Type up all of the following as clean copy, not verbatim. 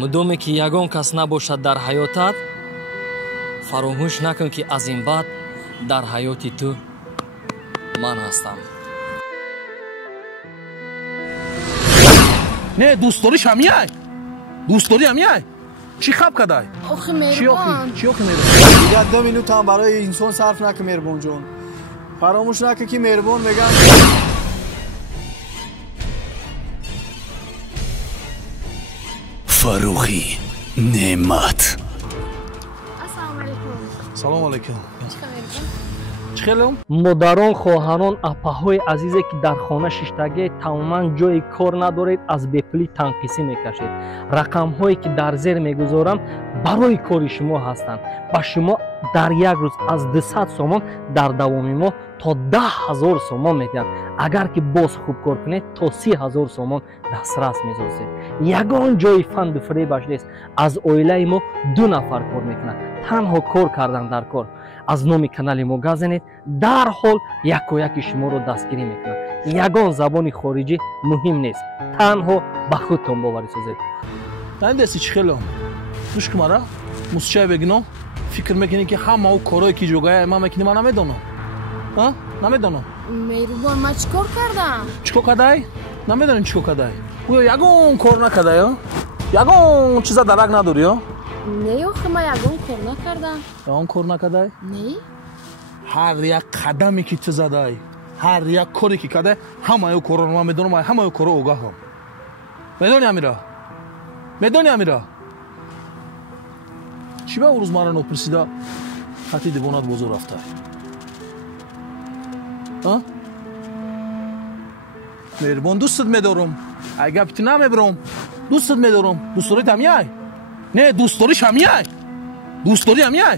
мудоме ки ягон кас набошад дар ҳаётат, фаромӯш накун ки аз ин баъд дар ҳаёти ту ман ҳастам. Не, дӯстдориш ҳамияй? дӯстдорӣ ҳамияй? чӣ хаб кадай? охи меҳрубон. чӣ охи меҳрубон? дигар 2 минут ҳам барои инсон сарф накун меҳрубонҷон. фаромӯш накун ки меҳрубон мегӯянд фаррухӣ неъмат. ассалому алайкум. салому алайкум. чӣ хелом? модарон, хоҳарон, апаҳои азизе ки дар хона шиштагӣ тамоман ҷои кор надоред, аз бепулӣ танқисӣ мекашед. рақамҳое ки дар зер мегузорам барои кори шумо ҳастанд. ба шумо дар як рӯз аз 200 сомон, дар давоми моҳ то 10,000 сомон медиҳанд. агар ки боз хуб кор кунед то 30,000 сомон дастрас мезосед. ягон ҷои фанду фребаш нест. аз оилаи мо 2 нафар кор мекунанд. танҳо кор кардан дар кор. аз номи канали мо газанед, дарҳол якояки шуморо дастгирӣ мекунад. ягон забони хориҷӣ муҳим нест. танҳо ба худтон боварӣ созед. наиндеси чӣ хелом? гӯш кун мара мусчаи бегино фикр мекунӣ ки ҳамао корое ки ҷогая ман мекунӣ ман намедонам. намедонам. меҳрубон, ман чӣ кор кардам? чӣ кор кадай? намедонем чӣ кор кадай? гӯё ягон кор накадай? ягон чиза дарак надорӣ? не, охи ман ягон кор накардам. ягон кор накадай? не. ҳар як қадаме ки ту задай, ҳар як коре ки кадай, ҳамаи корро ман медонам, ҳамаи корро огаҳам. медони амира? медони амира? чӣ ба рӯз мара нопурсида ҳатти дивонат бозор рафтай? меҳрубон, дӯстат медорам. ай гапти намебирам. дӯстат медорам. дӯстдорит ҳамияй? не, дӯстдориш ҳамияй? дӯстдорӣ ҳамияй?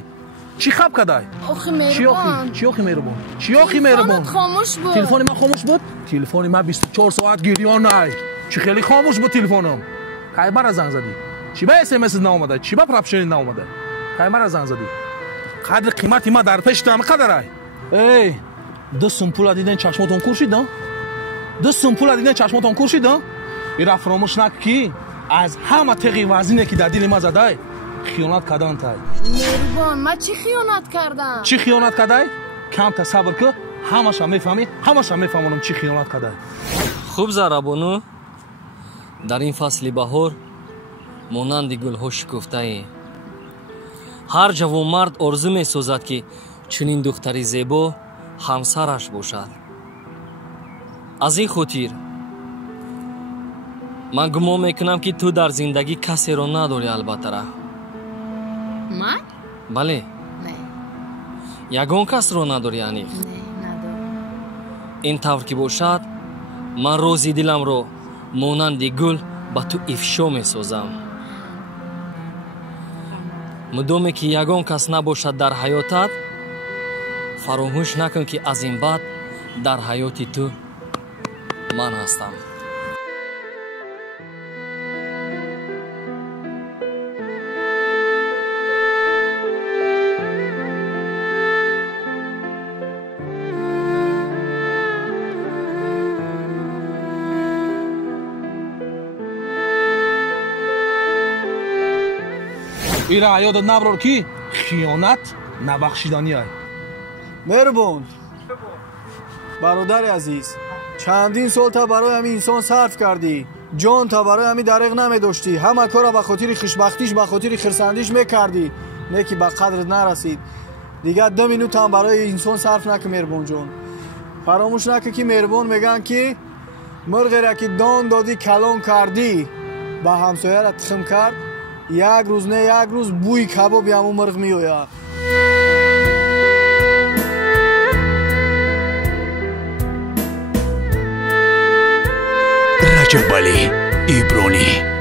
чӣ хаб кадай? охи меҳрубон. чӣ охи меҳрубон? чӣ охи меҳрубон? хомӯш буд. телефони ман хомӯш буд? телефони ман 24 соат гирён най. чӣ хеле хомӯш буд телефонам? кай мара занг задӣ? чӣ ба смс наомадай? чӣ ба пропушенӣ наомадай? кай мара занг задӣ? қадри қимати ман дар пеши ту қадар ай? эй, 2 сум пула диден чашмотон кур шид? 2 сум пула диден чашмотон кур шид? ира фаромӯш накун ки аз ҳама теғи вазине ки дар дили ман задай хиёнат кадан тай. меҳрубон, ман чӣ хиёнат кардам? чӣ хиёнат кадай? камта сабр кӯ, ҳамаша мефаҳмӣ, ҳамаша мефаҳмонам чӣ хиёнат кадай. хуб зарабону, дар ин фасли баҳор монанди гулҳо шукуфтаӣ. ҳар ҷавонмард орзу месозад ки чунин духтари зебо ҳамсараш бошад. аз ин хотир ман гумон мекунам ки ту дар зиндагӣ касеро надорӣ. албаттара ман? бале. не. ягон касро надорӣ аниқ? не, надорам. ин тавр ки бошад, ман рози диламро монанди гул ба ту ифшо месозам. мудоме ки ягон кас набошад дар ҳаётат, фаромӯш накун ки аз ин баъд дар ҳаёти ту ман ҳастам. ира ёдат наброр ки хиёнат набахшиданӣ ай. меҳрубон, бародари азиз, чандин сол та барои ҳамин инсон сарф кардӣ. ҷон та барои ҳамин дариқ намедоштӣ. ҳама кора ба хотири хушбахтиш, ба хотири хирсандиш мекардӣ. не ки ба қадрат нарасид. дигар 2 минут ҳам барои инсон сарф накун меҳрубонҷон. фаромӯш накун ки меҳрубон мегӯянд ки мурғеро ки дон додӣ калон кардӣ, ба ҳамсояра тухм кард, як рӯз не як рӯз бӯи кабоби ҳамон мурғ меояд. Раҷабали Ибронӣ.